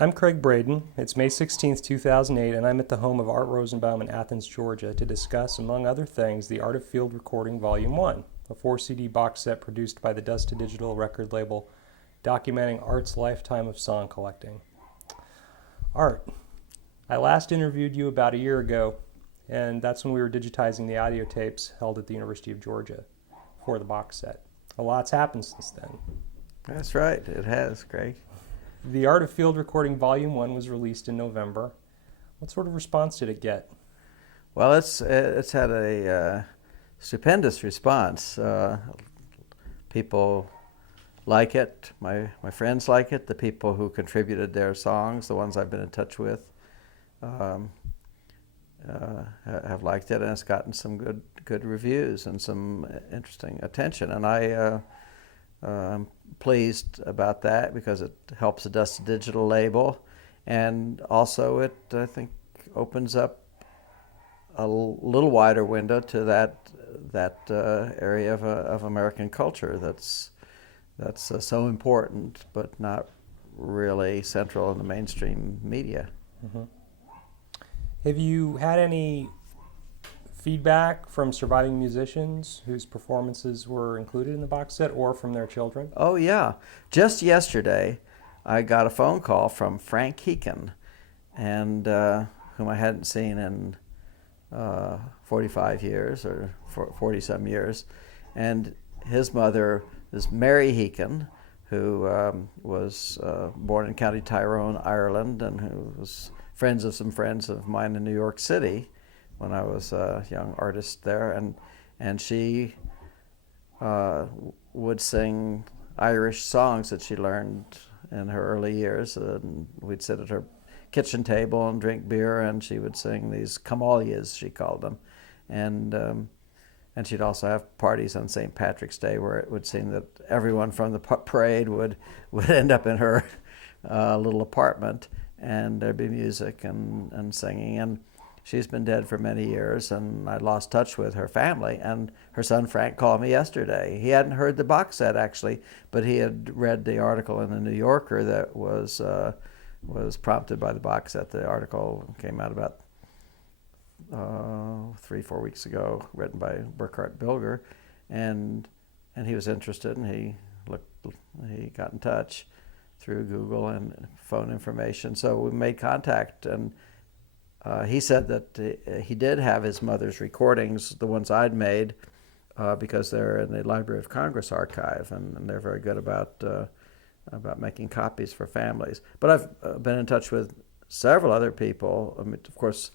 I'm Craig Breaden. It's May 16th, 2008, and I'm at the home of Art Rosenbaum in Athens, Georgia, to discuss, among other things, the Art of Field Recording Volume 1, a 4 CD box set produced by the Dust to Digital record label, documenting Art's lifetime of song collecting. Art, I last interviewed you about a year ago, and that's when we were digitizing the audio tapes held at the University of Georgia for the box set. A lot's happened since then. That's right, it has, Craig. The Art of Field Recording Volume 1 was released in November. What sort of response did it get? Well, it's had a stupendous response. People like it. My friends like it. The people who contributed their songs, the ones I've been in touch with, have liked it, and it's gotten some good reviews and some interesting attention. And I'm pleased about that because it helps the Dust to Digital label, and also it, I think, opens up a little wider window to that area of American culture that's so important, but not really central in the mainstream media. Mm-hmm. Have you had any feedback from surviving musicians whose performances were included in the box set, or from their children? Oh yeah, just yesterday I got a phone call from Frank Heekin, and whom I hadn't seen in 45 years or 40 some years, and his mother is Mary Heekin, who was born in County Tyrone, Ireland, and who was friends of some friends of mine in New York City when I was a young artist there, and she would sing Irish songs that she learned in her early years, and we'd sit at her kitchen table and drink beer, and she would sing these camallias, she called them, and she'd also have parties on St. Patrick's Day where it would seem that everyone from the parade would end up in her little apartment, and there'd be music and singing. And she's been dead for many years, and I lost touch with her family. And her son Frank called me yesterday. He hadn't heard the box set, actually, but he had read the article in the New Yorker that was prompted by the box set. The article came out about 3-4 weeks ago, written by Burkhard Bilger, and he was interested, and he got in touch through Google and phone information. So we made contact, and he said that he did have his mother's recordings, the ones I'd made, because they're in the Library of Congress archive, and they're very good about making copies for families. But I've been in touch with several other people. I mean, of course,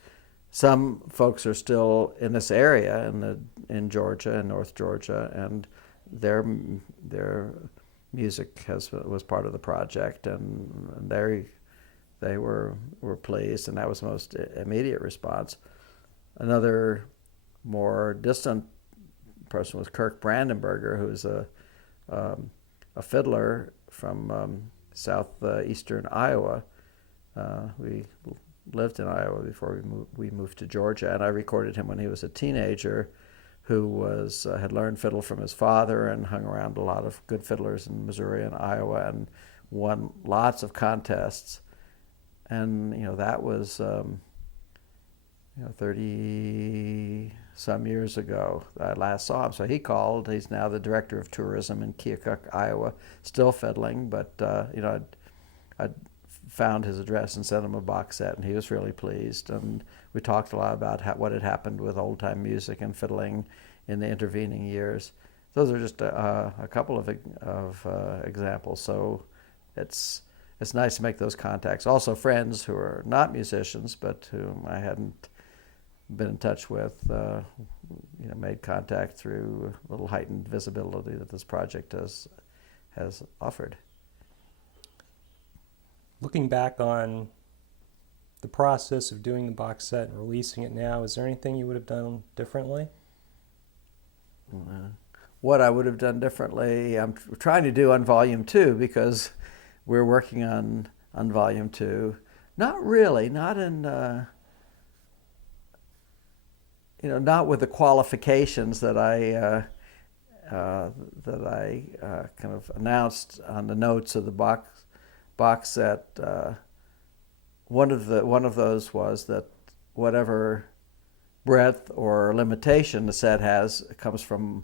some folks are still in this area in Georgia and North Georgia, and their music was part of the project, and they were pleased, and that was the most immediate response. Another more distant person was Kirk Brandenberger, who's a fiddler from southeastern Iowa. We lived in Iowa before we moved to Georgia, and I recorded him when he was a teenager, who had learned fiddle from his father and hung around a lot of good fiddlers in Missouri and Iowa, and won lots of contests. And that was 30 some years ago I last saw him. So he called. He's now the director of tourism in Keokuk, Iowa, still fiddling, but I'd found his address and sent him a box set, and he was really pleased. And we talked a lot about what had happened with old-time music and fiddling in the intervening years. Those are just a couple of examples. So it's nice to make those contacts. Also friends who are not musicians, but whom I hadn't been in touch with, made contact through a little heightened visibility that this project has offered. Looking back on the process of doing the box set and releasing it now, is there anything you would have done differently? What I would have done differently, I'm trying to do on Volume 2, because we're working on Volume 2. Not really, not in, not with the qualifications that I kind of announced on the notes of the box set one of those was that whatever breadth or limitation the set has comes from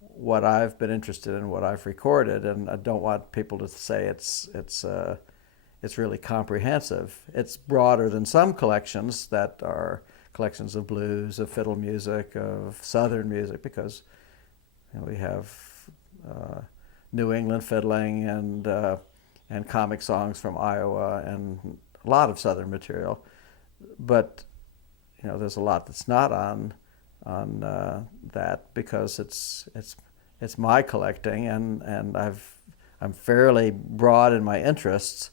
what I've been interested in, what I've recorded, and I don't want people to say it's really comprehensive. It's broader than some collections that are collections of blues, of fiddle music, of Southern music, because we have New England fiddling and comic songs from Iowa and a lot of Southern material, but there's a lot that's not on that because it's my collecting, and I'm fairly broad in my interests.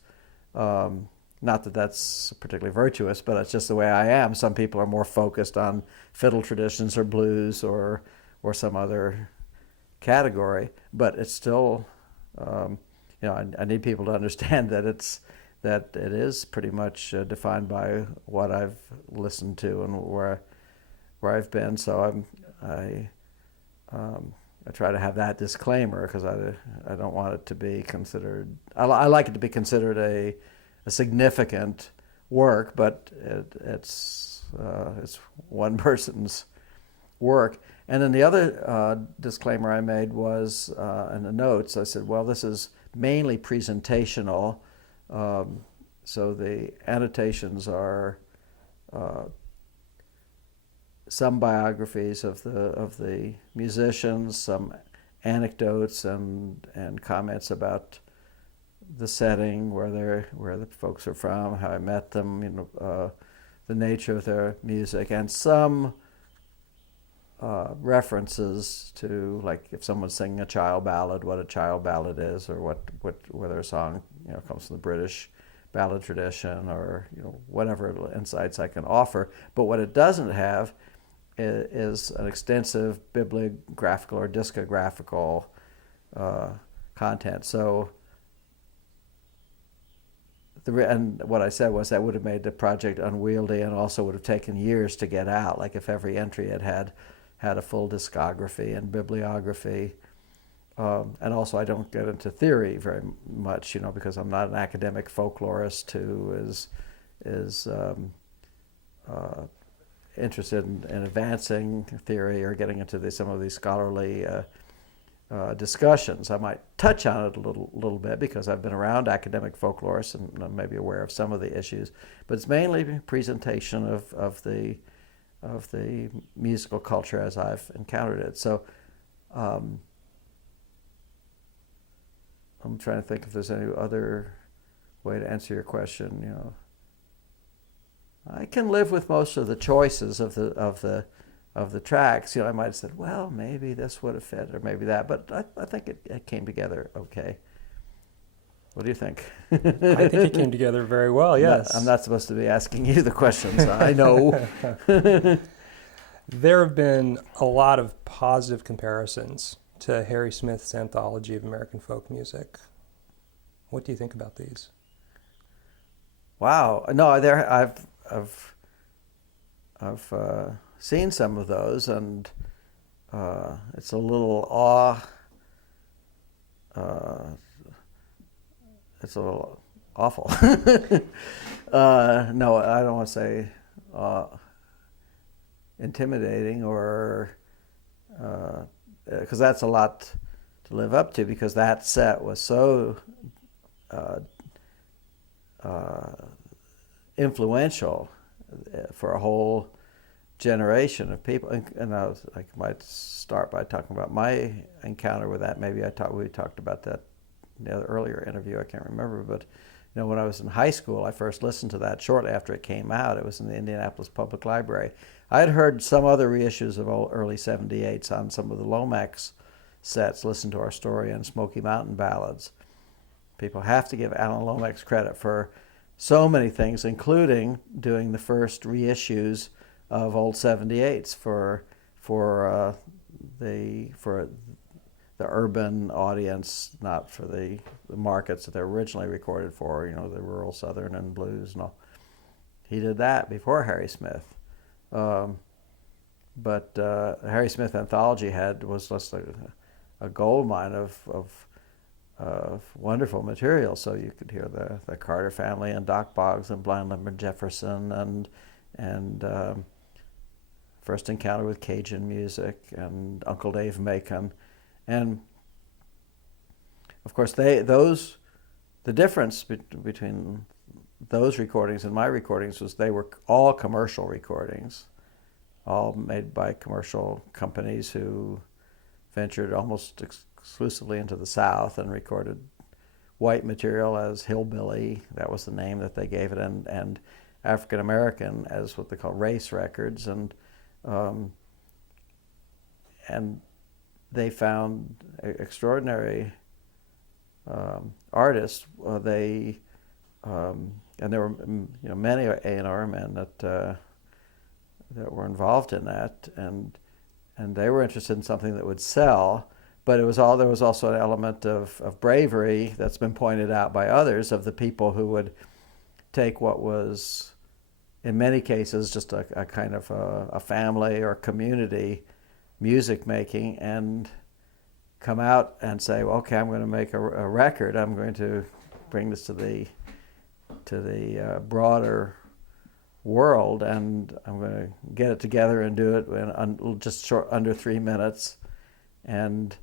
Not that that's particularly virtuous, but it's just the way I am. Some people are more focused on fiddle traditions or blues or some other category, but it's still, I need people to understand that it is pretty much defined by what I've listened to and where I've been. So I try to have that disclaimer because I don't want it to be considered. I like it to be considered a significant work, but it's one person's work. And then the other disclaimer I made was in the notes. I said, well, this is mainly presentational, so the annotations are some biographies of the musicians, some anecdotes and comments about the setting, where the folks are from, how I met them, the nature of their music, and some references to, like, if someone's singing a child ballad, what a child ballad is, or whether a song comes from the British ballad tradition, or whatever little insights I can offer. But what it doesn't have is an extensive bibliographical or discographical content. So, and what I said was that would have made the project unwieldy, and also would have taken years to get out. Like if every entry had a full discography and bibliography. And also I don't get into theory very much, because I'm not an academic folklorist who is interested in advancing theory or getting into some of these scholarly discussions. I might touch on it a little bit because I've been around academic folklorists and I'm maybe aware of some of the issues, but it's mainly presentation of the musical culture as I've encountered it. So I'm trying to think if there's any other way to answer your question. I can live with most of the choices of the tracks. I might have said, well, maybe this would have fit, or maybe that, but I think it came together okay. What do you think? I think it came together very well, yes. I'm not supposed to be asking you the questions. I know. There have been a lot of positive comparisons to Harry Smith's Anthology of American Folk Music. What do you think about these? Wow. No, I've seen some of those, and it's a little it's a little awful. No, I don't want to say intimidating, or because that's a lot to live up to, because that set was so influential for a whole generation of people. And I might start by talking about my encounter with that. Maybe we talked about that in the earlier interview. I can't remember, but when I was in high school, I first listened to that shortly after it came out. It was in the Indianapolis Public Library. I had heard some other reissues of early 78s on some of the Lomax sets, Listen to Our Story and Smoky Mountain Ballads. People have to give Alan Lomax credit for so many things, including doing the first reissues of old 78s for the urban audience, not for the markets that they're originally recorded for, the rural Southern and blues and all. He did that before Harry Smith. But Harry Smith Anthology was just a gold mine of wonderful material. So you could hear the Carter family and Doc Boggs and Blind Lemon Jefferson and First Encounter with Cajun Music and Uncle Dave Macon, and of course the difference between those recordings and my recordings was they were all commercial recordings, all made by commercial companies who ventured almost exclusively into the South and recorded white material as hillbilly. That was the name that they gave it, and African American as what they call race records, and they found extraordinary artists. And there were many A&R men that were involved in that, and they were interested in something that would sell. But there was also an element of bravery that's been pointed out by others, of the people who would take what was, in many cases, just a kind of a family or community music making, and come out and say, well, okay, I'm going to make a record. I'm going to bring this to the broader world, and I'm going to get it together and do it in just under 3 minutes, and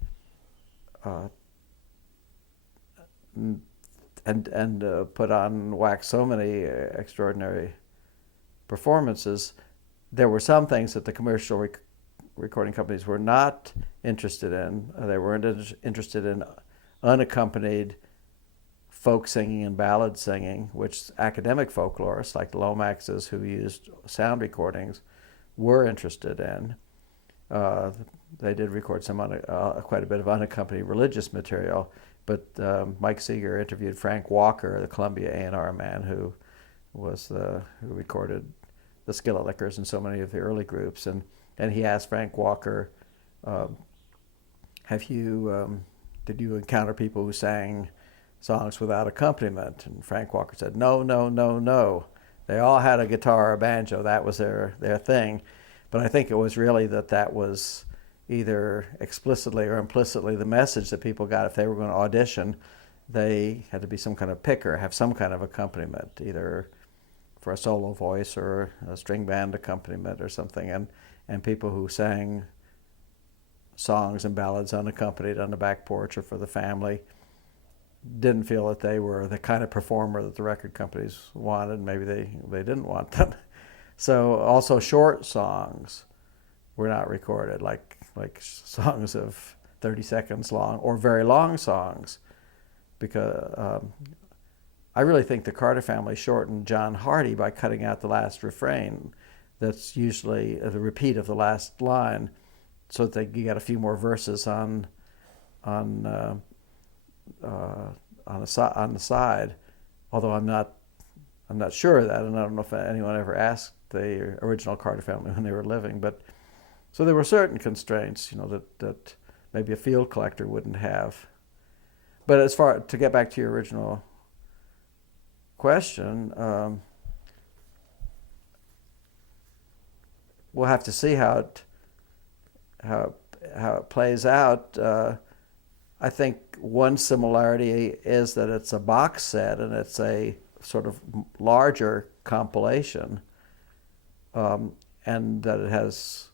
put on wax so many extraordinary performances. There were some things that the commercial recording companies were not interested in. They weren't interested in unaccompanied folk singing and ballad singing, which academic folklorists like the Lomaxes, who used sound recordings, were interested in. They did record quite a bit of unaccompanied religious material, but Mike Seeger interviewed Frank Walker, the Columbia A&R man who recorded the Skillet Lickers and so many of the early groups, and he asked Frank Walker, did you encounter people who sang songs without accompaniment? And Frank Walker said, no. They all had a guitar or a banjo. That was their thing. But I think it was really that was either explicitly or implicitly the message that people got. If they were going to audition, they had to be some kind of picker, have some kind of accompaniment, either for a solo voice or a string band accompaniment or something. And people who sang songs and ballads unaccompanied on the back porch or for the family didn't feel that they were the kind of performer that the record companies wanted. Maybe they didn't want them. So also short songs were not recorded, like songs of 30 seconds long or very long songs, because I really think the Carter family shortened John Hardy by cutting out the last refrain. That's usually the repeat of the last line, so that you got a few more verses on the side. Although I'm not sure of that, and I don't know if anyone ever asked the original Carter family when they were living. But so there were certain constraints, that maybe a field collector wouldn't have. But as far to get back to your original question, we'll have to see how it plays out. I think one similarity is that it's a box set and it's a sort of larger compilation, and that it has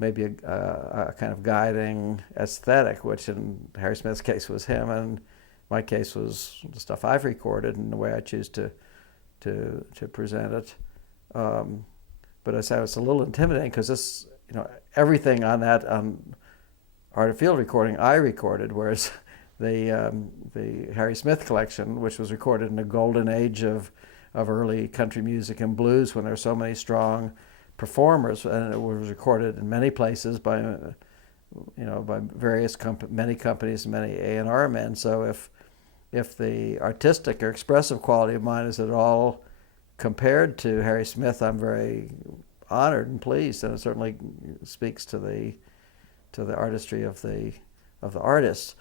maybe a kind of guiding aesthetic, which in Harry Smith's case was him, and my case was the stuff I've recorded and the way I choose to present it. But I say it's a little intimidating because this, everything on Art of Field recording I recorded, whereas the Harry Smith collection, which was recorded in the golden age of early country music and blues, when there were so many strong performers, and it was recorded in many places by various many companies and many A&R men. So if the artistic or expressive quality of mine is at all compared to Harry Smith, I'm very honored and pleased, and it certainly speaks to the artistry of the artists.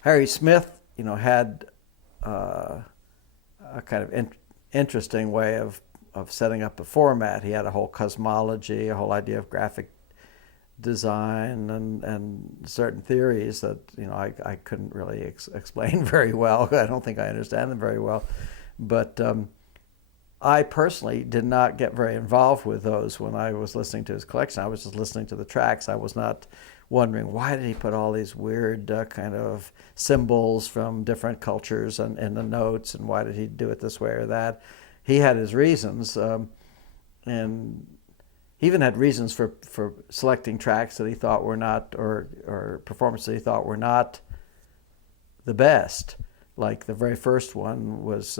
Harry Smith, had a kind of interesting way of setting up the format. He had a whole cosmology, a whole idea of graphic design and certain theories that I couldn't really explain very well. I don't think I understand them very well, but I personally did not get very involved with those when I was listening to his collection. I was just listening to the tracks. I was not wondering why did he put all these weird kind of symbols from different cultures in the notes, and why did he do it this way or that. He had his reasons, and he even had reasons for selecting tracks that he thought were not, or performances that he thought were not the best. Like the very first one was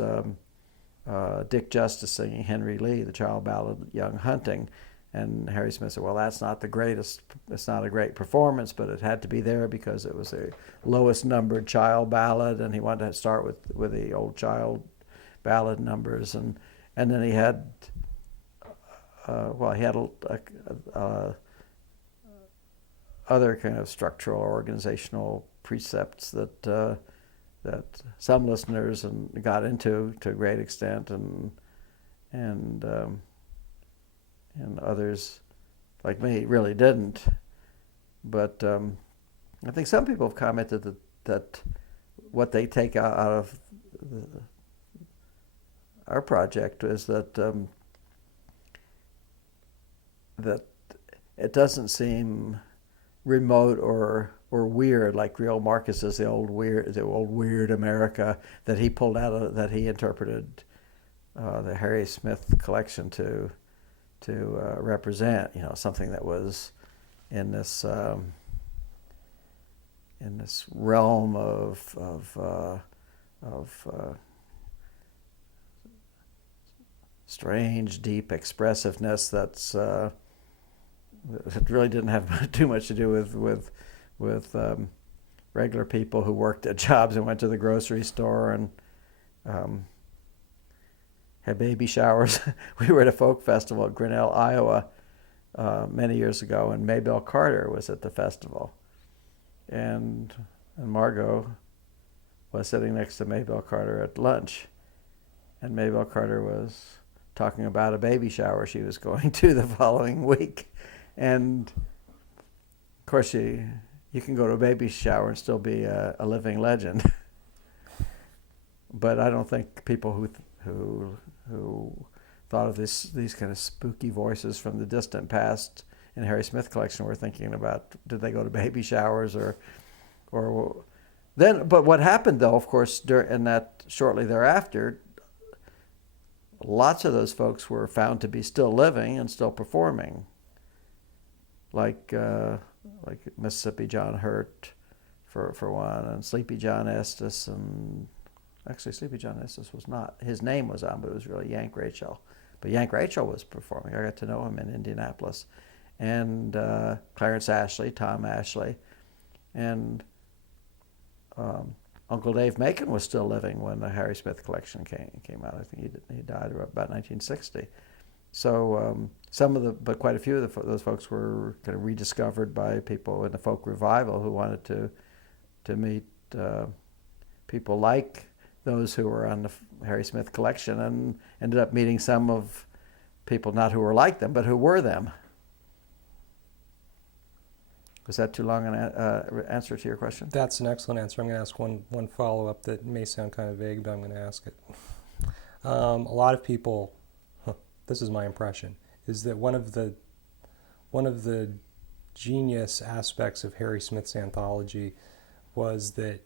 Dick Justice singing Henry Lee, the child ballad Young Hunting. And Harry Smith said, well, that's not the greatest, it's not a great performance, but it had to be there because it was the lowest numbered child ballad, and he wanted to start with the old child ballad numbers. And then he had, other kind of structural organizational precepts that some listeners got into to a great extent, and others, like me, really didn't. But I think some people have commented that what they take out of our project is that that it doesn't seem remote or weird, like Real Marcus's the old weird America that he pulled out of, that he interpreted the Harry Smith collection to represent, something that was in this realm of strange, deep expressiveness that really didn't have too much to do with regular people who worked at jobs and went to the grocery store and had baby showers. We were at a folk festival at Grinnell, Iowa, many years ago, and Maybelle Carter was at the festival. And Margot was sitting next to Maybelle Carter at lunch. And Maybelle Carter was talking about a baby shower she was going to the following week. And, of course, you can go to a baby shower and still be a living legend. But I don't think people who thought of these kind of spooky voices from the distant past in Harry Smith collection were thinking about, did they go to baby showers or then? But what happened, though, of course, in that shortly thereafter, lots of those folks were found to be still living and still performing, like Mississippi John Hurt, for one, and Sleepy John Estes, and actually Sleepy John Estes was not, his name was on, but it was really Yank Rachel. But Yank Rachel was performing. I got to know him in Indianapolis. And Clarence Ashley, Tom Ashley, and Uncle Dave Macon was still living when the Harry Smith collection came out. I think he died about 1960. So but quite a few of those folks were kind of rediscovered by people in the folk revival who wanted to meet people like those who were on the Harry Smith collection, and ended up meeting some of people not who were like them, but who were them. Was that too long an answer to your question? That's an excellent answer. I'm going to ask one follow-up that may sound kind of vague, but I'm going to ask it. A lot of people, this is my impression, is that one of the genius aspects of Harry Smith's anthology was that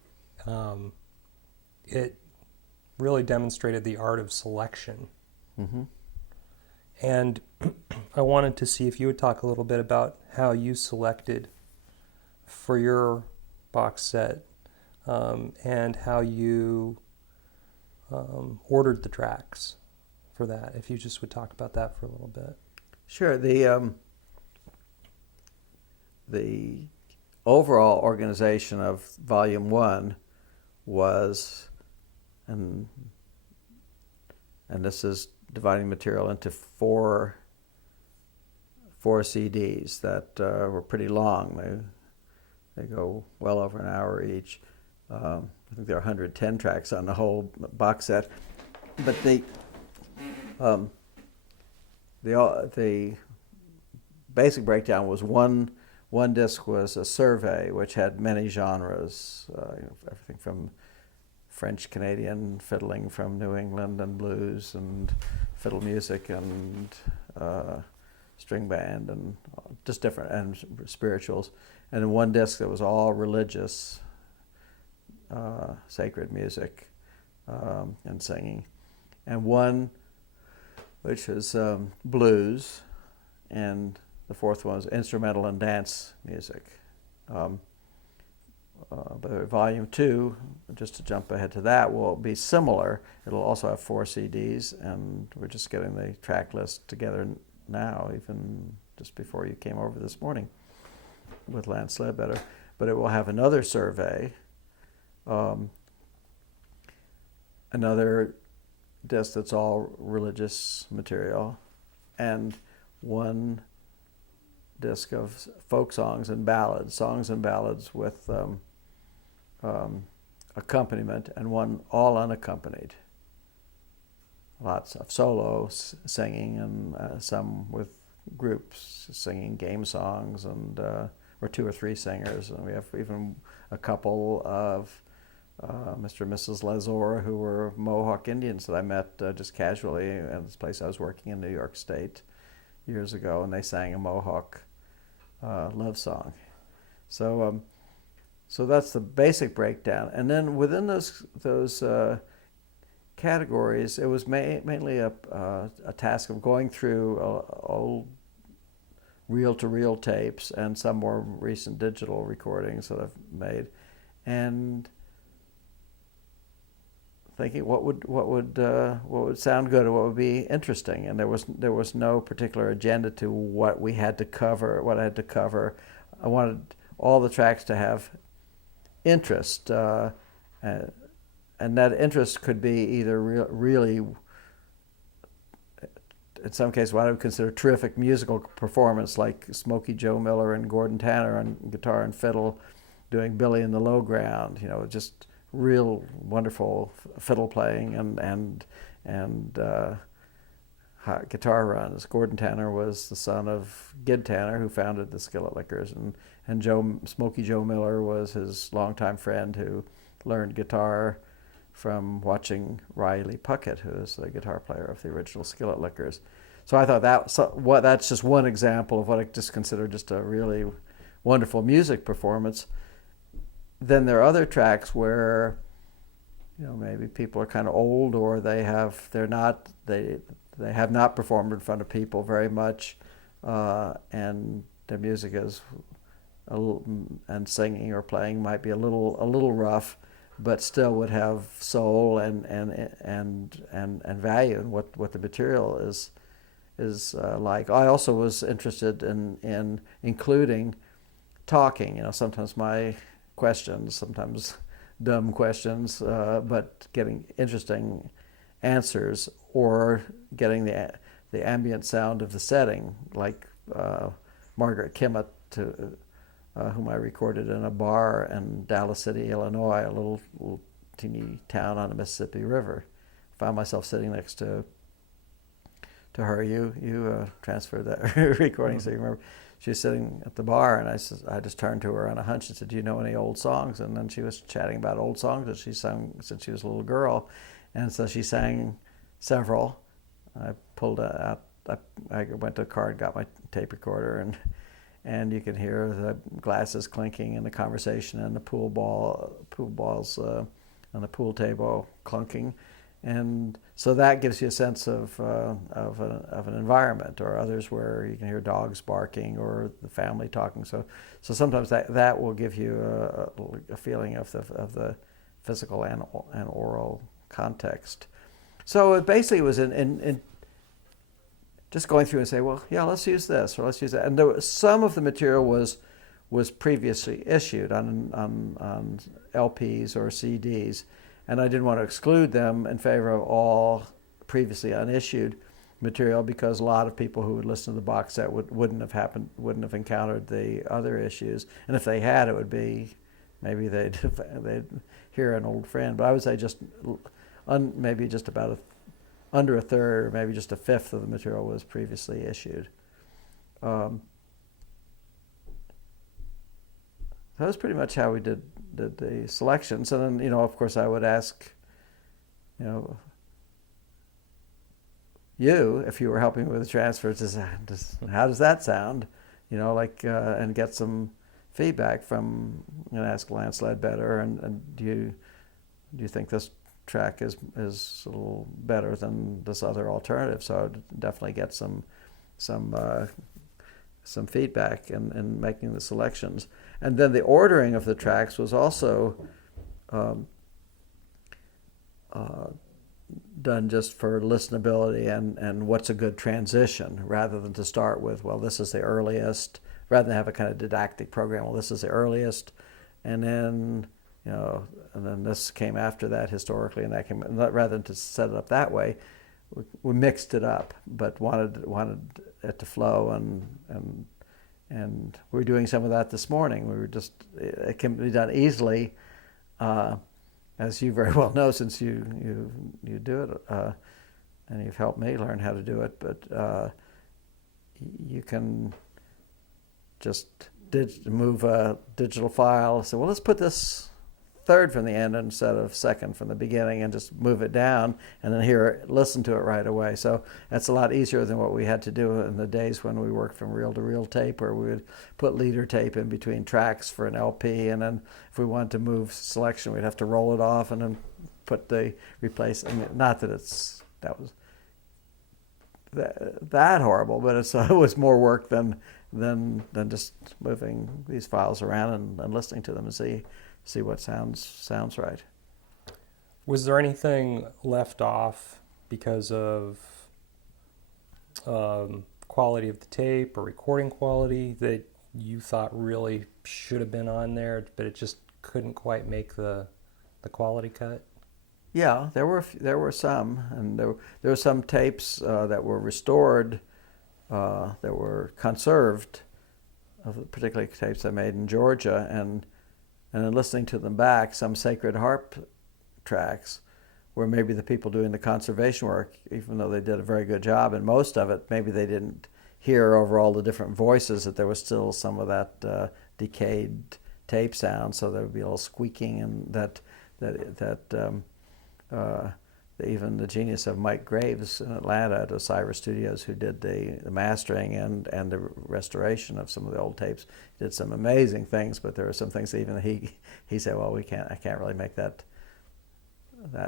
it really demonstrated the art of selection. Mm-hmm. And I wanted to see if you would talk a little bit about how you selected for your box set, and how you ordered the tracks for that. If you just would talk about that for a little bit. Sure. The overall organization of Volume 1 was, and this is dividing material into four CDs that were pretty long. They go well over an hour each. I think there are 110 tracks on the whole box set. But the basic breakdown was one one disc was a survey, which had many genres, everything from French Canadian fiddling from New England and blues and fiddle music and string band and just different, and spirituals. And in one disc that was all religious, sacred music and singing. And one which was blues, and the fourth one was instrumental and dance music. But volume 2, just to jump ahead to that, will be similar. It'll also have 4 CDs, and we're just getting the track list together now, even just before you came over this morning with Lance Ledbetter. But it will have another survey, another disc that's all religious material, and one disc of folk songs and ballads with accompaniment, and one all unaccompanied. Lots of solo singing, and some with groups singing game songs, and or 2 or 3 singers. And we have even a couple of Mr. and Mrs. Lazor, who were Mohawk Indians that I met just casually at this place I was working in New York State years ago, and they sang a Mohawk love song. So that's the basic breakdown. And then within those categories, it was mainly a task of going through old reel-to-reel tapes and some more recent digital recordings that I've made, and thinking what would sound good or what would be interesting. And there was no particular agenda to what we had to cover, what I had to cover. I wanted all the tracks to have interest, and that interest could be either really, in some cases, what I would consider terrific musical performance, like Smokey Joe Miller and Gordon Tanner on guitar and fiddle doing Billy in the Low Ground, just real wonderful fiddle playing and guitar runs. Gordon Tanner was the son of Gid Tanner, who founded the Skillet Lickers, and Smokey Joe Miller was his longtime friend who learned guitar from watching Riley Puckett, who is the guitar player of the original Skillet Lickers. So I thought that's just one example of what I just consider just a really wonderful music performance. Then there are other tracks where, maybe people are kind of old, or they have not performed in front of people very much, and their music is and singing or playing might be a little rough, but still would have soul and value in what the material is like. I also was interested in including talking. Sometimes my questions, sometimes dumb questions, but getting interesting answers, or getting the ambient sound of the setting, like Margaret Kimmitt, whom I recorded in a bar in Dallas City, Illinois, a little teeny town on the Mississippi River. Found myself sitting next to her. You transferred that recording, so you remember. She was sitting at the bar, and I just turned to her on a hunch and said, "Do you know any old songs?" And then she was chatting about old songs that she sung since she was a little girl, and so she sang several. I pulled out. I went to a car and got my tape recorder, and you can hear the glasses clinking and the conversation and the pool balls on the pool table clunking. And so that gives you a sense of an environment, or others where you can hear dogs barking or the family talking. So sometimes that will give you a feeling of the physical and oral context. So it basically was in just going through and say, well, yeah, let's use this or let's use that. And some of the material was previously issued on LPs or CDs. And I didn't want to exclude them in favor of all previously unissued material, because a lot of people who would listen to the box set wouldn't have encountered the other issues. And if they had, it would be maybe they'd hear an old friend. But I would say just maybe just about under a third, or maybe just a fifth, of the material was previously issued. that was pretty much how we did the selections. And then, of course, I would ask, you, if you were helping me with the transfers, how does that sound? And get some feedback from, ask Lance Ledbetter, and do you think this track is a little better than this other alternative? So I'd definitely get some feedback in making the selections. And then the ordering of the tracks was also done just for listenability and what's a good transition, rather than to start with, well, this is the earliest, rather than have a kind of didactic program, well, this is the earliest, and then this came after that historically, and that came, rather than to set it up that way, we mixed it up, but wanted it to flow, and we were doing some of that this morning. It can be done easily, as you very well know, since you do it, and you've helped me learn how to do it. But you can just move a digital file. So, well, let's put this third from the end instead of second from the beginning, and just move it down, and then listen to it right away. So that's a lot easier than what we had to do in the days when we worked from reel-to-reel tape, where we would put leader tape in between tracks for an LP, and then if we wanted to move selection, we'd have to roll it off and then replace. I mean, not that that was that horrible, but it was more work than just moving these files around and listening to them and see what sounds right. Was there anything left off because of quality of the tape or recording quality that you thought really should have been on there, but it just couldn't quite make the quality cut? Yeah, there were some, and there were some tapes that were restored, that were conserved, particularly tapes I made in Georgia, and then listening to them back, some Sacred Harp tracks, where maybe the people doing the conservation work, even though they did a very good job, and most of it, maybe they didn't hear over all the different voices that there was still some of that decayed tape sound, so there would be a little squeaking, and even the genius of Mike Graves in Atlanta at Osiris Studios, who did the mastering and the restoration of some of the old tapes, did some amazing things. But there were some things that even he said, well, I can't really make that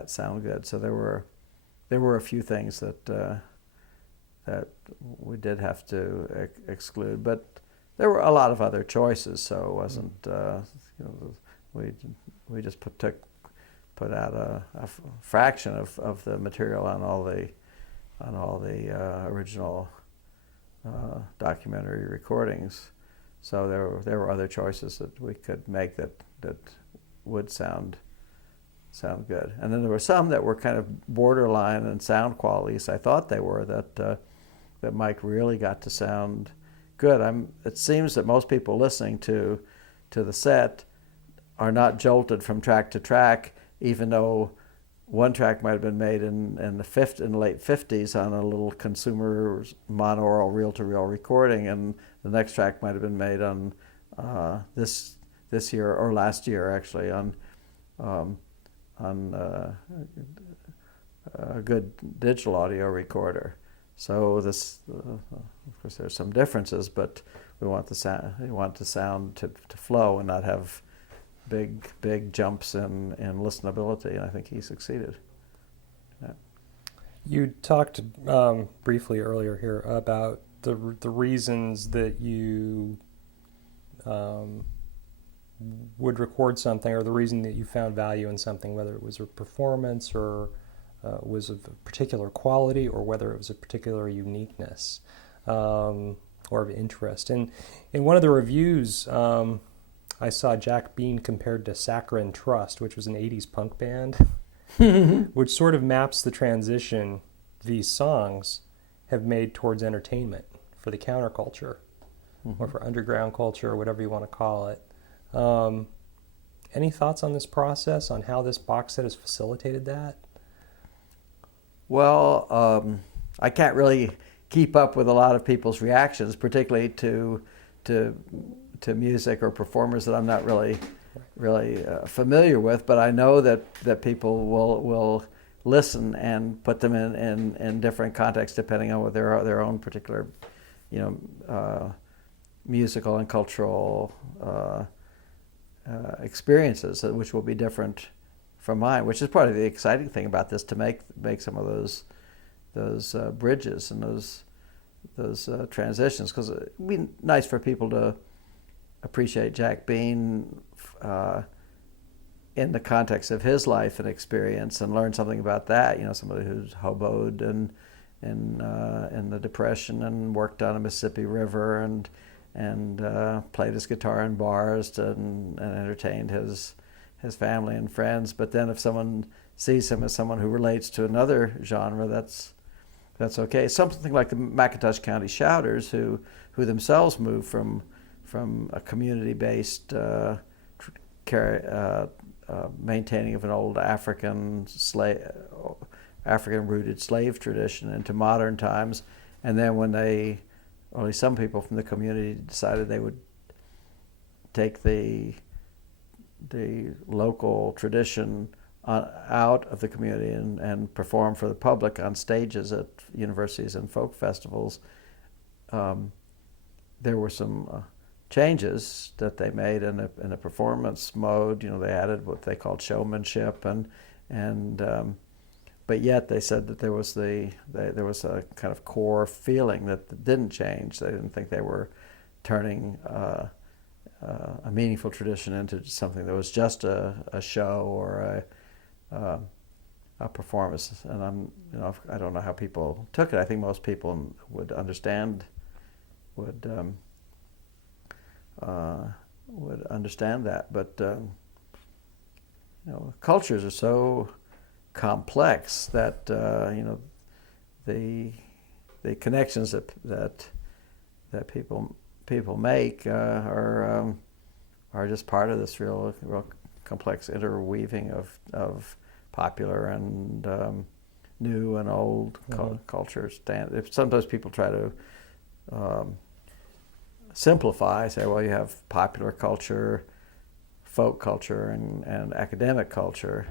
sound good. So there were a few things that we did have to exclude, but there were a lot of other choices. So it wasn't we just put out a fraction of the material on all the original documentary recordings. So there were other choices that we could make that would sound good. And then there were some that were kind of borderline in sound quality. At least I thought they were, that Mike really got to sound good. It seems that most people listening to the set are not jolted from track to track, even though one track might have been made in the late 50s on a little consumer monaural reel-to-reel recording, and the next track might have been made on this year or last year, actually, on a good digital audio recorder. So this, of course, there's some differences, but we want the sound to flow and not have big jumps in listenability, and I think he succeeded. Yeah. You talked briefly earlier here about the reasons that you would record something, or the reason that you found value in something, whether it was a performance or was of a particular quality, or whether it was a particular uniqueness or of interest. And in one of the reviews, I saw Jack Bean compared to Saccharine Trust, which was an 80s punk band, which sort of maps the transition these songs have made towards entertainment for the counterculture, or for underground culture, or whatever you want to call it. Any thoughts on this process, on how this box set has facilitated that? Well, I can't really keep up with a lot of people's reactions, particularly to to music or performers that I'm not really familiar with, but I know that people will listen and put them in different contexts depending on what their own particular, musical and cultural experiences, which will be different from mine. Which is part of the exciting thing about this, to make some of those bridges and those transitions, because it'd be nice for people to appreciate Jack Bean in the context of his life and experience, and learn something about that. Somebody who's hoboed in the Depression and worked on a Mississippi River and played his guitar in bars and entertained his family and friends. But then if someone sees him as someone who relates to another genre, that's okay. Something like the McIntosh County Shouters, who themselves moved from a community-based maintaining of an old African-rooted slave tradition into modern times, and then when only some people from the community decided they would take the local tradition out of the community and perform for the public on stages at universities and folk festivals. There were some changes that they made in a performance mode. They added what they called showmanship, but yet they said that there was a kind of core feeling that didn't change. They didn't think they were turning a meaningful tradition into something that was just a show or a performance. And I don't know how people took it. I think most people would understand that, but cultures are so complex that the connections that people make are just part of this real complex interweaving of popular and new and old cultures. Sometimes people try to simplify, say, well, you have popular culture, folk culture, and academic culture,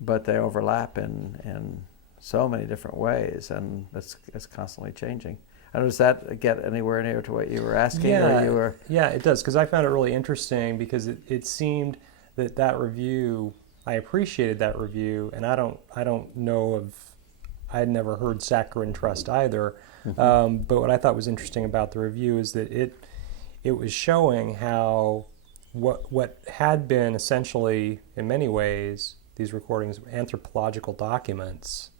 but they overlap in so many different ways, and it's constantly changing. And does that get anywhere near to what you were asking? Yeah, yeah, it does, because I found it really interesting, because it seemed that review, I appreciated that review, and I don't know of, I had never heard Saccharine Trust either. Mm-hmm. But what I thought was interesting about the review is that it was showing how what had been essentially, in many ways, these recordings, anthropological documents,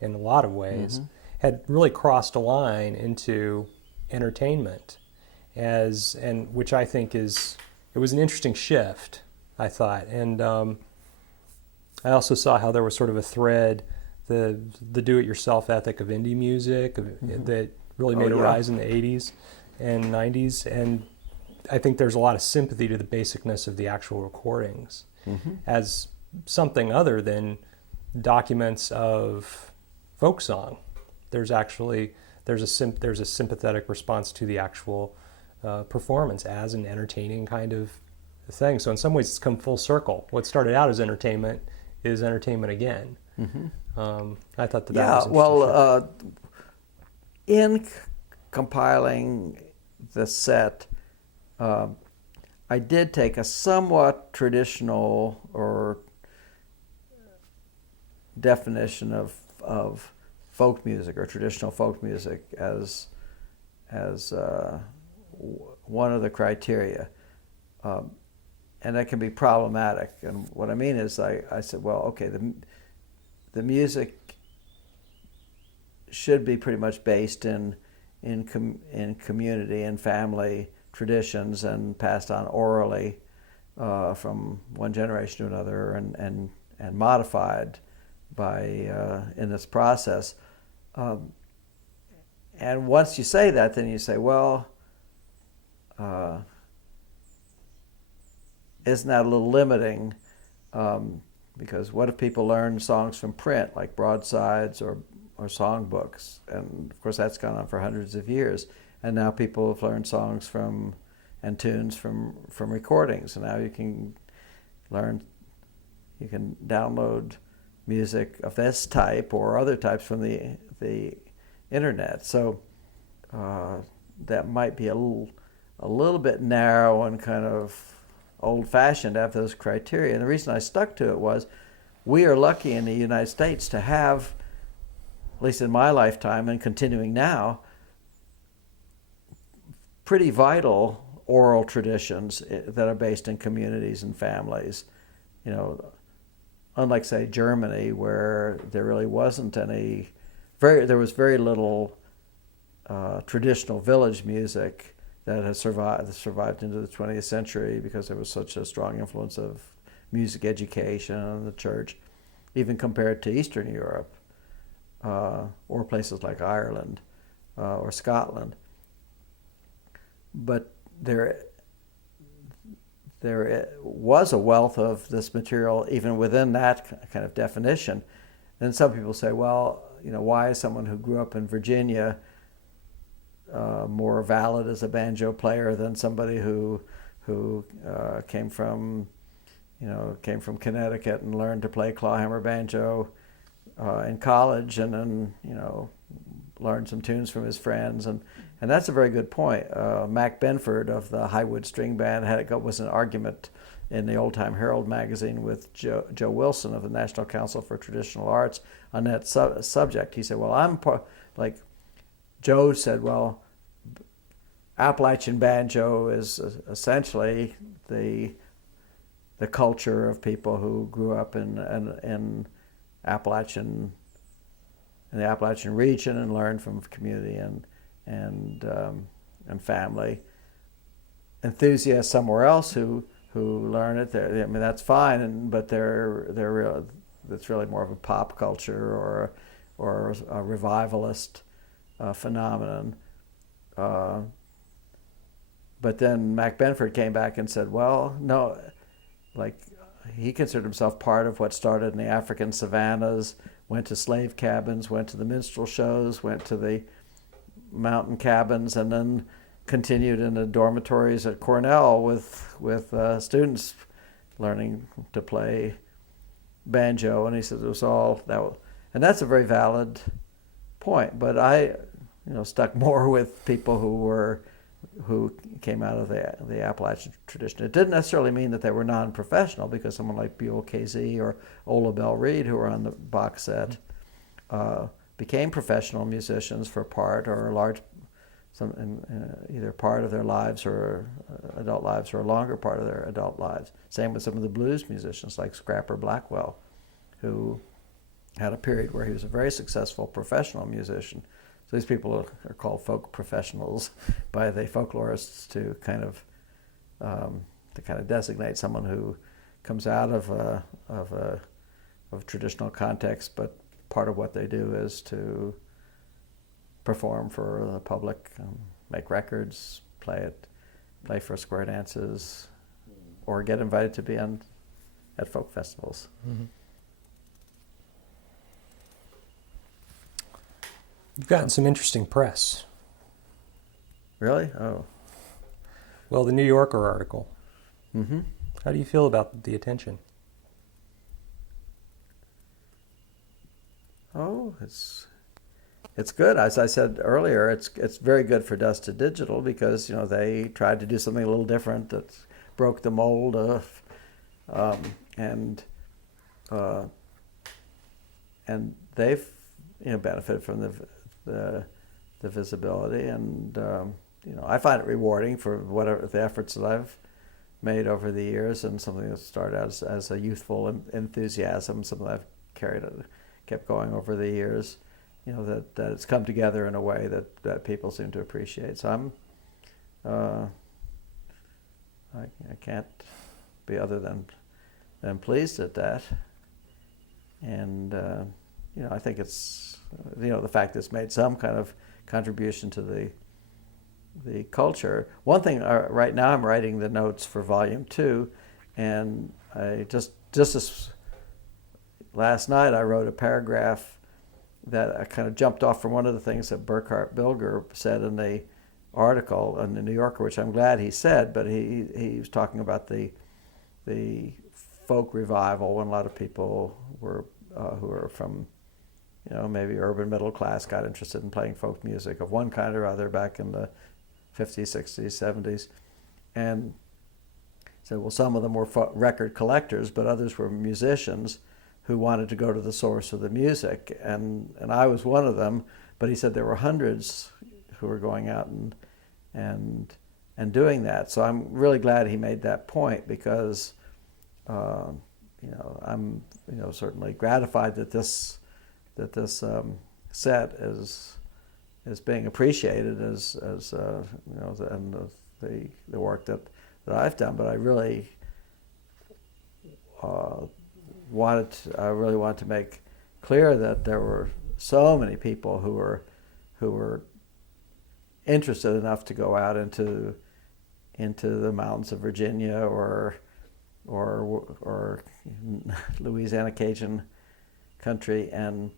in a lot of ways, mm-hmm. had really crossed a line into entertainment, and which I think it was an interesting shift, I thought. And I also saw how there was sort of a thread, the do-it-yourself ethic of indie music, mm-hmm. that really made a rise in the 80s and 90s. And I think there's a lot of sympathy to the basicness of the actual recordings, mm-hmm. as something other than documents of folk song. There's a sympathetic response to the actual performance as an entertaining kind of thing. So in some ways, it's come full circle. What started out as entertainment is entertainment again. Mm-hmm. I thought that was interesting. Well, in compiling the set, I did take a somewhat traditional or definition of folk music or traditional folk music as one of the criteria, and that can be problematic. And what I mean is, I said, well, okay, the music should be pretty much based in community and family traditions and passed on orally from one generation to another, and modified by in this process. And once you say that, then you say, well, isn't that a little limiting? Because what if people learn songs from print, like broadsides or songbooks? And of course, that's gone on for hundreds of years. And now people have learned songs from and tunes from recordings. And now you can download music of this type or other types from the internet. So that might be a little bit narrow and kind of old-fashioned to have those criteria. And the reason I stuck to it was we are lucky in the United States to have, at least in my lifetime and continuing now, pretty vital oral traditions that are based in communities and families. You know, unlike, say, Germany, where there really wasn't any, there was very little traditional village music that has survived into the 20th century because there was such a strong influence of music education and the church, even compared to Eastern Europe or places like Ireland or Scotland. But there was a wealth of this material even within that kind of definition. And some people say, well, you know, why is someone who grew up in Virginia more valid as a banjo player than somebody who came from Connecticut and learned to play clawhammer banjo in college and then, you know, learned some tunes from his friends, and that's a very good point. Mac Benford of the Highwood String Band was an argument in the Old Time Herald magazine with Joe Wilson of the National Council for Traditional Arts on that subject. He said, well, Joe said, well, Appalachian banjo is essentially the culture of people who grew up in the Appalachian region and learned from community and family. Enthusiasts somewhere else who learn it, I mean, that's fine, but it's really more of a pop culture or a revivalist phenomenon. But then Mac Benford came back and said, well, no, like he considered himself part of what started in the African savannas, went to slave cabins, went to the minstrel shows, went to the mountain cabins, and then continued in the dormitories at Cornell with students learning to play banjo. And he said it was all that, and that's a very valid point. But I, stuck more with people who came out of the Appalachian tradition. It didn't necessarily mean that they were non-professional, because someone like Buell KZ or Ola Bell Reed, who were on the box set, became professional musicians for part or either part of their lives or adult lives, or a longer part of their adult lives. Same with some of the blues musicians like Scrapper Blackwell, who had a period where he was a very successful professional musician. So these people are called folk professionals by the folklorists to kind of designate someone who comes out of a traditional context, but part of what they do is to perform for the public, make records, play for square dances, or get invited to be at folk festivals. Mm-hmm. You've gotten some interesting press. Really? Oh. Well, the New Yorker article. Mm-hmm. How do you feel about the attention? Oh, it's good. As I said earlier, it's very good for Dust to Digital, because they tried to do something a little different that broke the mold of, and they've benefited from the visibility, and I find it rewarding for whatever the efforts that I've made over the years, and something that started out as a youthful enthusiasm, something I've kept going over the years. That it's come together in a way that people seem to appreciate. So I can't be other than pleased at that. And I think it's the fact that it's made some kind of contribution to the culture. One thing, right now I'm writing the notes for Volume 2, and I just this last night I wrote a paragraph that I kind of jumped off from one of the things that Burkhard Bilger said in the article in the New Yorker, which I'm glad he said, but he was talking about the folk revival when a lot of people were who were from, maybe urban middle class got interested in playing folk music of one kind or other back in the 50s, 60s, 70s. And so, well, some of them were record collectors, but others were musicians who wanted to go to the source of the music. And I was one of them, but he said there were hundreds who were going out and doing that. So I'm really glad he made that point, because I'm certainly gratified that this set is being appreciated as and the work that I've done. But I really wanted to make clear that there were so many people who were interested enough to go out into the mountains of Virginia or Louisiana Cajun country and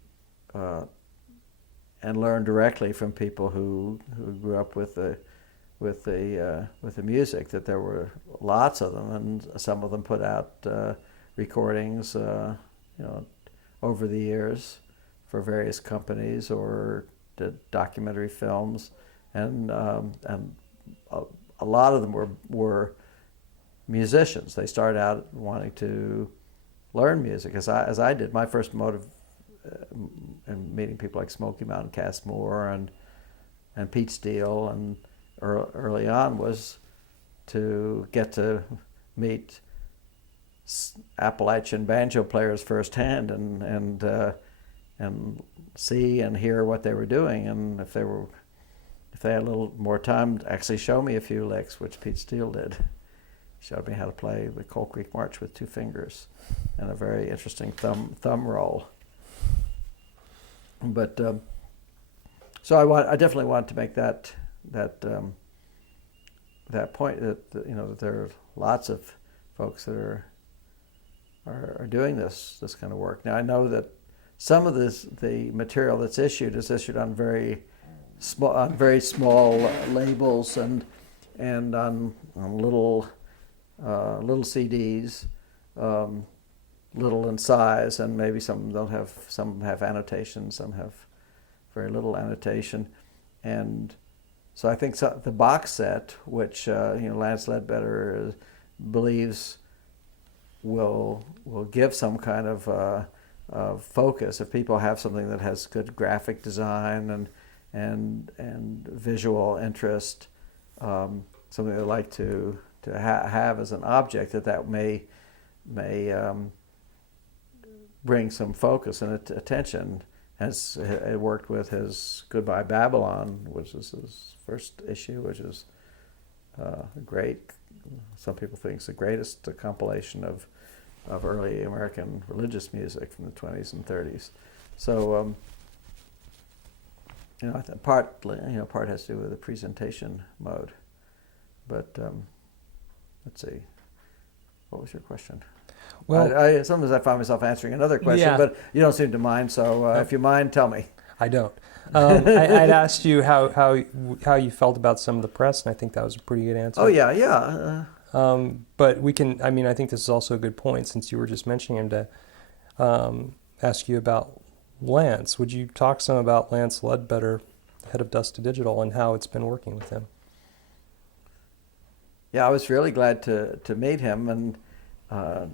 learn directly from people who grew up with the music. That there were lots of them, and some of them put out recordings, over the years for various companies, or did documentary films, and a lot of them were musicians. They started out wanting to learn music, as I did. My first motive in meeting people like Smoky Mountain Cassmore and Pete Steele and early on was to get to meet Appalachian banjo players firsthand and see and hear what they were doing, and if they had a little more time, to actually show me a few licks, which Pete Steele did. He showed me how to play the Coal Creek March with 2 fingers and a very interesting thumb roll. But so I definitely want to make that point that that there are lots of folks that are doing this kind of work. Now I know that some of the material that's issued is issued on very small labels and on little CDs, little in size, and maybe some have annotations, some have very little annotation, and so I think the box set, which Lance Ledbetter believes will give some kind of focus. If people have something that has good graphic design and visual interest, something they like to have as an object, that may bring some focus and attention. Has it worked with his Goodbye Babylon, which is his first issue, which is great. Some people think it's the greatest compilation of early American religious music from the 20s and 30s. So I think part has to do with the presentation mode. But let's see, what was your question? Well, sometimes I find myself answering another question, but you don't seem to mind. So if you mind, tell me. I don't. I'd asked you how you felt about some of the press, and I think that was a pretty good answer. Oh yeah. But we can. I mean, I think this is also a good point, since you were just mentioning him, to ask you about Lance. Would you talk some about Lance Ledbetter, head of Dust to Digital, and how it's been working with him? Yeah, I was really glad to meet him, and the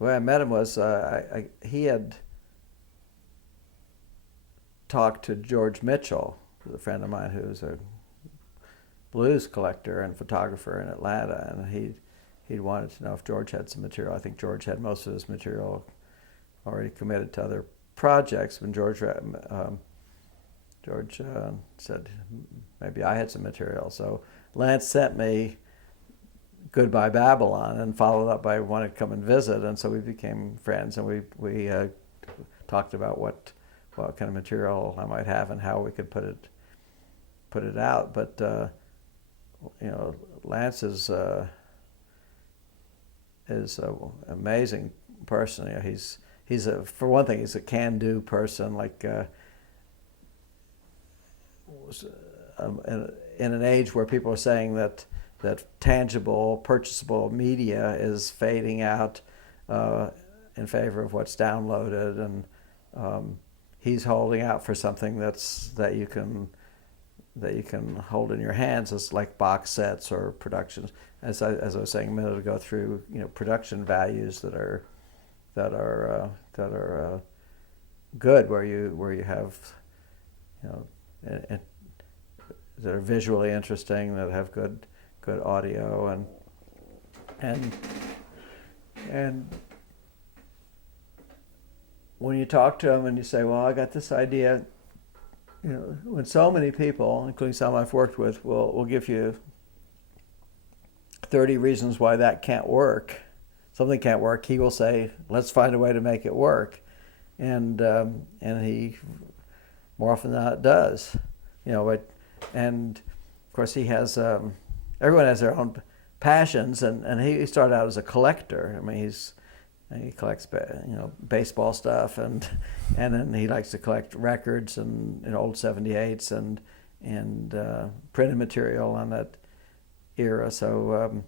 way I met him was he had talked to George Mitchell, who's a friend of mine who's a blues collector and photographer in Atlanta, and he wanted to know if George had some material. I think George had most of his material already committed to other projects. When George said maybe I had some material, so Lance sent me Goodbye Babylon and followed up by wanting to come and visit, and so we became friends, and we talked about what kind of material I might have and how we could put it out. But Lance is an amazing person. He's for one thing, he's a can-do person. Like in an age where people are saying that tangible, purchasable media is fading out in favor of what's downloaded, and he's holding out for something that you can hold in your hands, as like box sets or productions. As I was saying a minute ago, through production values that are good, where you have that are visually interesting, that have good audio, and when you talk to them and you say, well, I got this idea, when so many people, including some I've worked with, will give you 30 reasons why that can't work, something can't work, he will say, let's find a way to make it work. And he, more often than not, does. And of course he has, everyone has their own passions, and he started out as a collector. I mean, he collects baseball stuff, and then he likes to collect records and old 78s and printed material on that era. So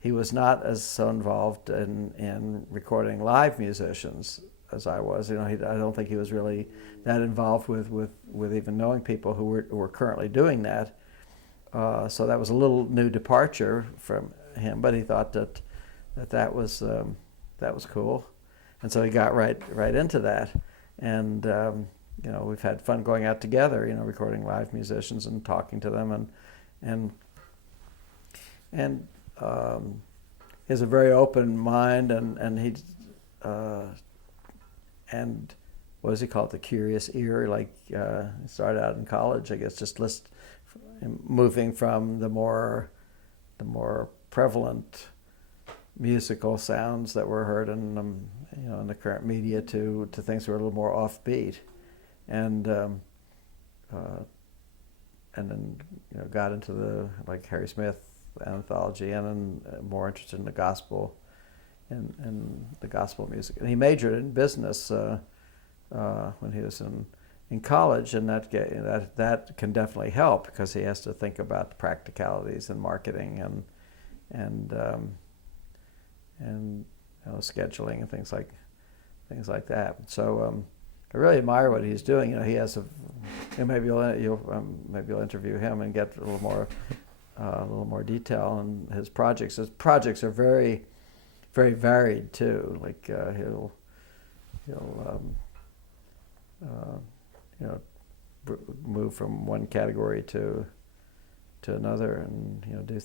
he was not as so involved in recording live musicians as I was. I don't think he was really that involved with even knowing people who were currently doing that. So that was a little new departure from him, but he thought that was cool, and so he got right into that. And we've had fun going out together, recording live musicians and talking to them, and he has a very open mind, and he and what does he call it, the curious ear? Like he started out in college, I guess, just moving from the more prevalent musical sounds that were heard in the current media to things that were a little more offbeat, and then got into the Harry Smith anthology, and then more interested in the gospel and the gospel music. And he majored in business when he was in college, and that can definitely help, because he has to think about the practicalities and marketing and scheduling and things like that. So I really admire what he's doing. He has maybe you'll interview him and get a little more detail on his projects. His projects are very, very varied too. Like he'll move from one category to another, and do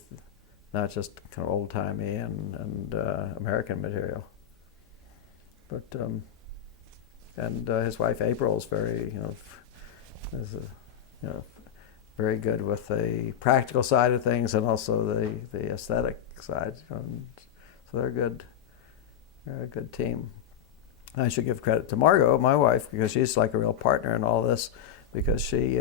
not just kind of old-timey and American material, but and his wife April is very very good with the practical side of things, and also the aesthetic side. And so they're a good team. I should give credit to Margot, my wife, because she's like a real partner in all this, because she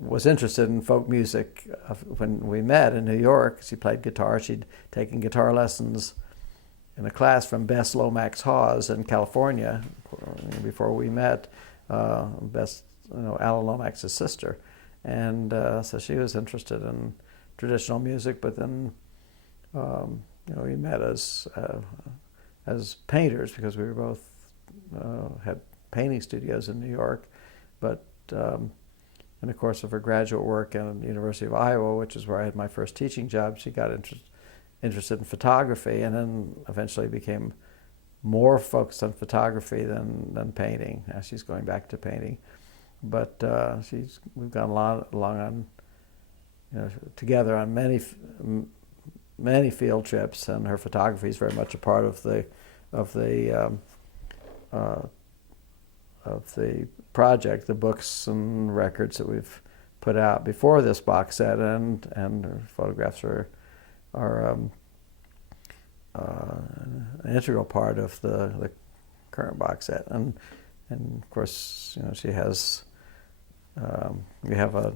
was interested in folk music when we met in New York. She played guitar. She'd taken guitar lessons in a class from Bess Lomax Hawes in California before we met. Bess, Alan Lomax's sister, and so she was interested in traditional music. But then, we met as painters, because we were both had painting studios in New York. But in the course of her graduate work at the University of Iowa, which is where I had my first teaching job, she got interested in photography, and then eventually became more focused on photography than painting. Now she's going back to painting, but we've gone along on together on many field trips, and her photography is very much a part of the project, the books and records that we've put out before this box set, and her photographs are an integral part of the current box set. And of course, she has we have a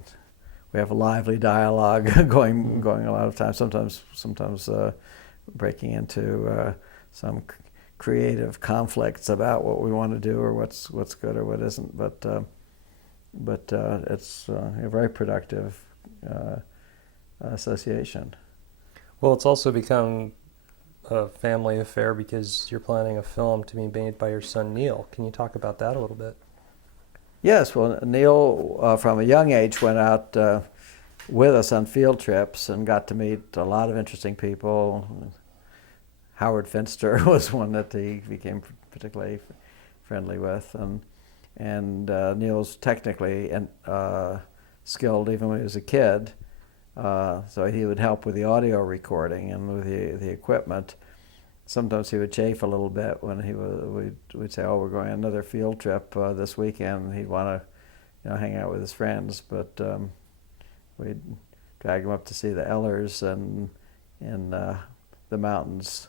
lively dialogue going a lot of times. Sometimes breaking into some creative conflicts about what we want to do, or what's good or what isn't. But but it's a very productive association. Well, it's also become a family affair because you're planning a film to be made by your son Neil. Can you talk about that a little bit? Yes, well, Neil, from a young age, went out with us on field trips and got to meet a lot of interesting people. Howard Finster was one that he became particularly friendly with, and Neil's technically skilled even when he was a kid, so he would help with the audio recording and with the equipment. Sometimes he would chafe a little bit when we'd say, "Oh, we're going on another field trip this weekend." And he'd want to, hang out with his friends, but we'd drag him up to see the Ellers and in the mountains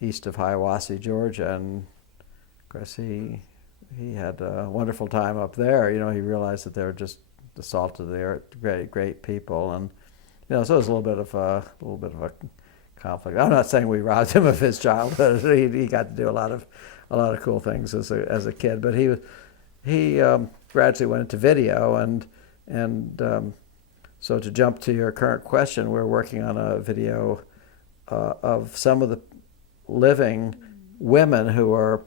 east of Hiawassee, Georgia, and of course he had a wonderful time up there. He realized that they were just the salt of the earth, great people, and so it was a little bit of a conflict. I'm not saying we robbed him of his childhood. He got to do a lot of cool things as a kid, but he gradually went into video, and so to jump to your current question, we're working on a video of some of the living women who are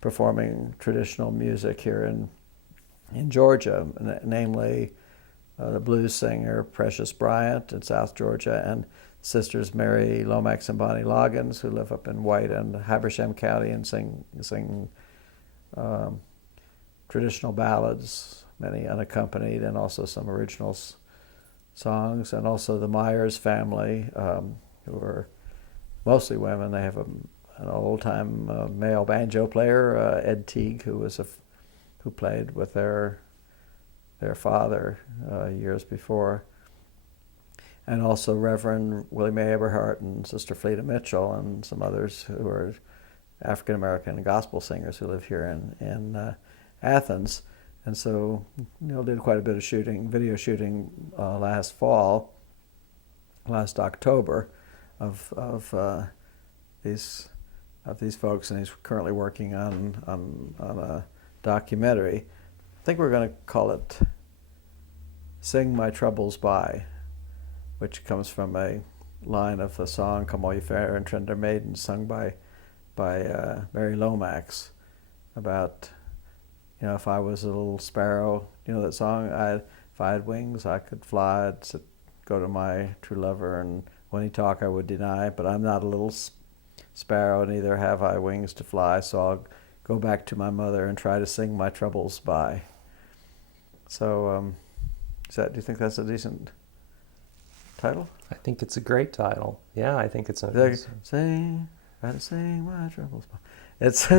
performing traditional music here in Georgia, namely the blues singer Precious Bryant in South Georgia, and sisters Mary Lomax and Bonnie Loggins, who live up in White and Habersham County and sing traditional ballads, many unaccompanied, and also some original songs. And also the Myers family, who are mostly women. They have an old-time male banjo player, Ed Teague, who played with their father years before. And also Reverend Willie Mae Eberhardt and Sister Fleda Mitchell and some others who are African-American gospel singers who live here in Athens. And so Neil did quite a bit of video shooting last October of these folks, and he's currently working on a documentary. I think we're going to call it "Sing My Troubles By," which comes from a line of the song "Come All Ye Fair and Tender Maidens," sung by Mary Lomax, about, if I was a little sparrow, that song, if I had wings I could fly, I'd go to my true lover, and when he talk I would deny, but I'm not a little sparrow, neither have I wings to fly, so I'll go back to my mother and try to sing my troubles by. So do you think that's a decent title? I think it's a great title. Yeah, I think it's a... Try to sing my troubles by. It's...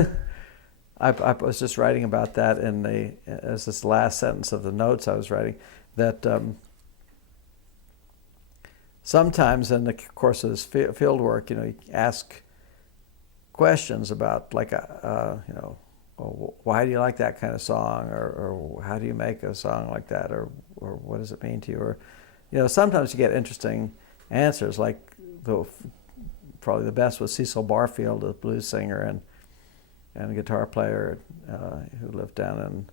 I was just writing about that as this last sentence of the notes I was writing, that sometimes in the course of this field work, you ask questions about, like, well, why do you like that kind of song, or how do you make a song like that, or what does it mean to you, or sometimes you get interesting answers, like probably the best was Cecil Barfield, a blues singer and a guitar player who lived down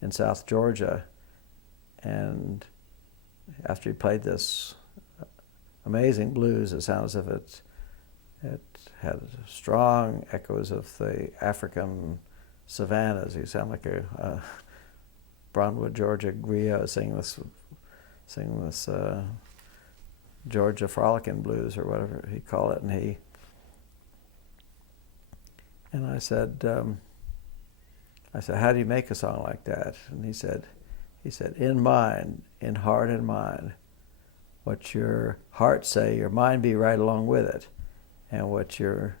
in South Georgia. And after he played this amazing blues, it sounds as if it had strong echoes of the African savannas. You sound like a Brownwood, Georgia griot singing this Georgia frolicking blues, or whatever he called it. And I said, how do you make a song like that? And he said, in heart and mind, what your heart say, your mind be right along with it. And what your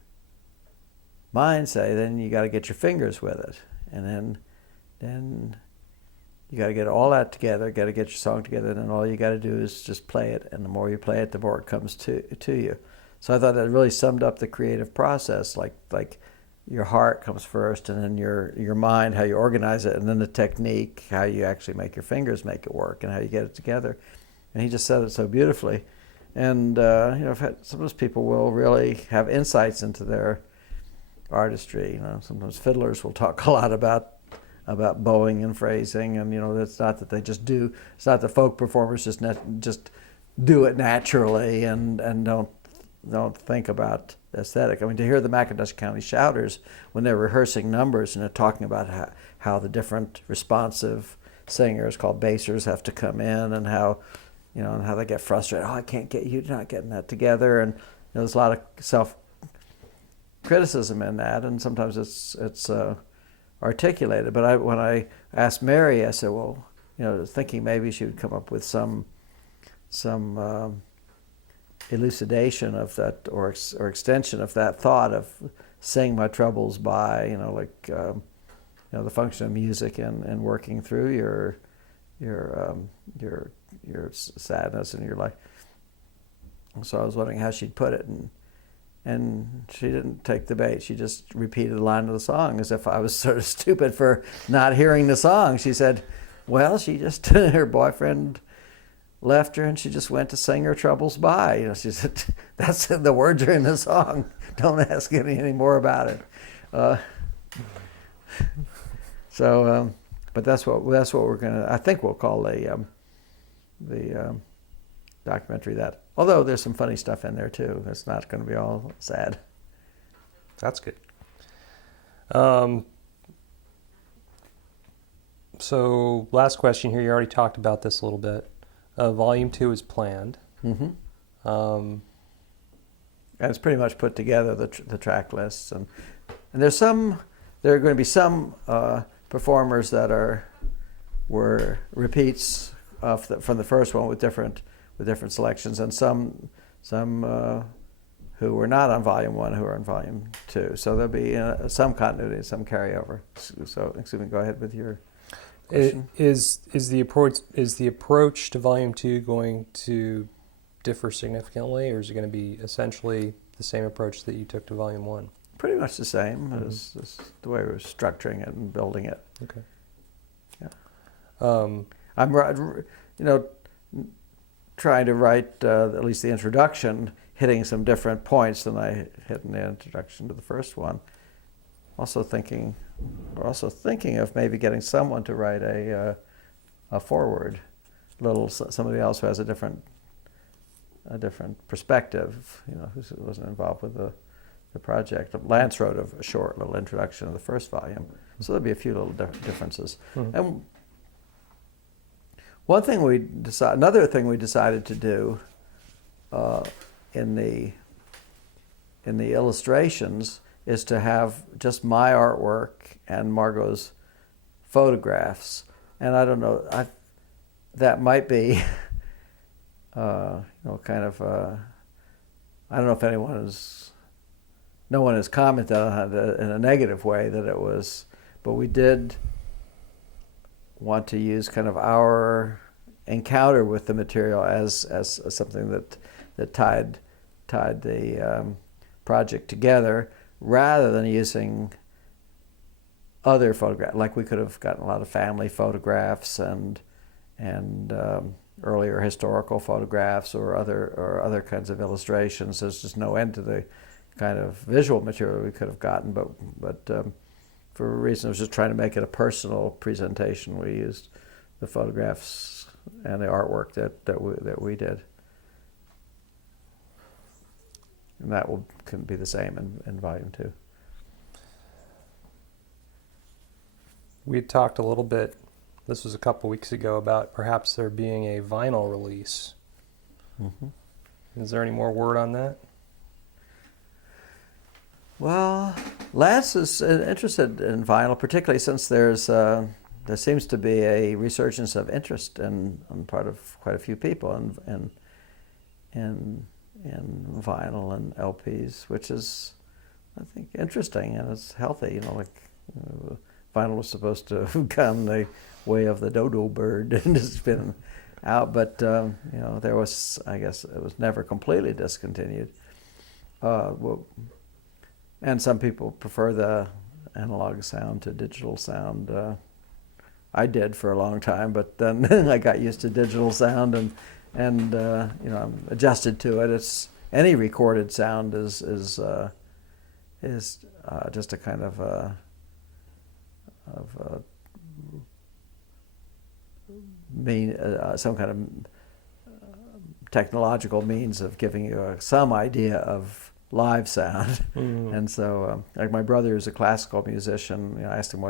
mind say, then you got to get your fingers with it. And then you got to get all that together, got to get your song together, and then all you got to do is just play it. And the more you play it, the more it comes to you. So I thought that really summed up the creative process, like your heart comes first, and then your mind, how you organize it, and then the technique, how you actually make your fingers make it work, and how you get it together. And he just said it so beautifully. And sometimes people will really have insights into their artistry. Sometimes fiddlers will talk a lot about about bowing and phrasing, and it's not that they just do. It's not that folk performers just do it naturally and don't think about aesthetic. I mean, to hear the McIntosh County Shouters when they're rehearsing numbers and they're talking about how the different responsive singers called bassers have to come in, and how and how they get frustrated. Oh, I can't get you not getting that together, and there's a lot of self criticism in that, and sometimes it's articulated. But when I asked Mary, I said, well, thinking maybe she would come up with some elucidation of that, or extension of that thought of sing my troubles by, the function of music and working through your sadness in your life. So I was wondering how she'd put it, and she didn't take the bait. She just repeated the line of the song as if I was sort of stupid for not hearing the song. She said, well, she just, her boyfriend left her and she just went to sing her troubles by. She said, that's the words are in the song. Don't ask any more about it. But that's what we're gonna. I think we'll call the documentary that. Although there's some funny stuff in there too. It's not going to be all sad. That's good. So last question here. You already talked about this a little bit. Volume 2 is planned. Mm-hmm. And it's pretty much put together, the track lists, and there are going to be some performers that were repeats from the first one with different selections, and some who were not on Volume 1 who are on Volume 2. So there'll be some continuity, some carryover. So, excuse me, go ahead with your question. Is the approach to Volume 2 going to differ significantly, or is it going to be essentially the same approach that you took to Volume 1? Pretty much the same as the way we're structuring it and building it. Okay. Yeah. I'm trying to write at least the introduction, hitting some different points than I hit in the introduction to the first one. Also thinking of maybe getting someone to write a foreword, somebody else who has a different perspective, who wasn't involved with the project. Lance wrote a short little introduction to the first volume, so there'll be a few little differences. Mm-hmm. And another thing we decided to do in the illustrations is to have just my artwork and Margot's photographs. And I don't know, that might be, I don't know if no one has commented on it in a negative way that it was, but we did want to use kind of our encounter with the material as something that tied the project together, rather than using other photographs. Like we could have gotten a lot of family photographs and earlier historical photographs or other kinds of illustrations. There's just no end to the kind of visual material we could have gotten, but for a reason, I was just trying to make it a personal presentation. We used the photographs and the artwork that we did, and that can be the same in Volume 2. We had talked a little bit. This was a couple weeks ago about perhaps there being a vinyl release. Mm-hmm. Is there any more word on that? Well, Lance is interested in vinyl, particularly since there seems to be a resurgence of interest on part of quite a few people in vinyl and LPs, which is, I think, interesting, and it's healthy. Vinyl was supposed to come the way of the dodo bird and just been out, but there was, I guess, it was never completely discontinued. And some people prefer the analog sound to digital sound. I did for a long time, but then I got used to digital sound and I'm adjusted to it. It's any recorded sound is just a kind of some kind of technological means of giving you some idea of live sound. And so, like my brother is a classical musician. I asked him